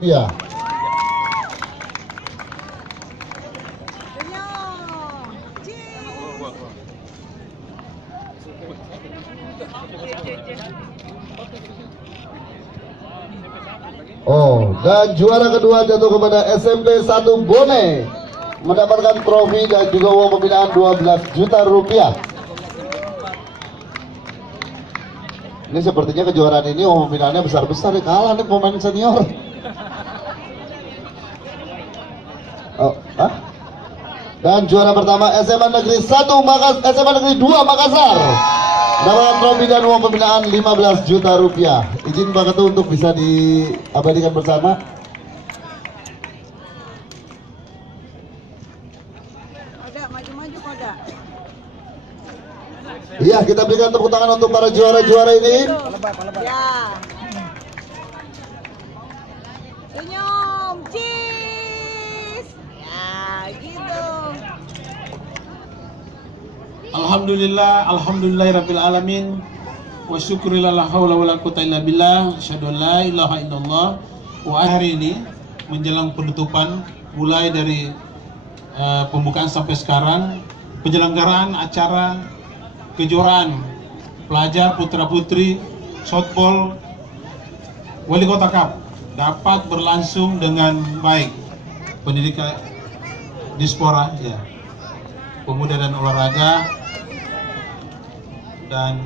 rupiah. Oh, dan juara kedua jatuh kepada SMP 1 Bone, mendapatkan trofi dan juga uang pembinaan 12 juta rupiah. Ini sepertinya kejuaraan ini uang pembinaannya besar-besar, kalah nih pemain senior. Oh, ah? Dan juara pertama SMA Negeri 1 SMA Negeri 2 Makassar, mendapatkan trofi dan uang pembinaan 15 juta rupiah. Izin Pak Ketua untuk bisa diabadikan bersama. Koda, maju-maju Koda. Iya, kita berikan tepuk tangan untuk para juara-juara ini. Ya. Senyum, cheese. Ya, gitu. Alhamdulillahirabbil alamin. Wa syukurillah la haula wala quwata illa billah. Asyhadu an la ilaha illallah. Hari ini menjelang penutupan, mulai dari pembukaan sampai sekarang, penyelenggaraan acara kejuaraan pelajar putra-putri softball Wali Kota Cup dapat berlangsung dengan baik. Pendidikan Dispora, ya, Pemuda dan Olahraga, dan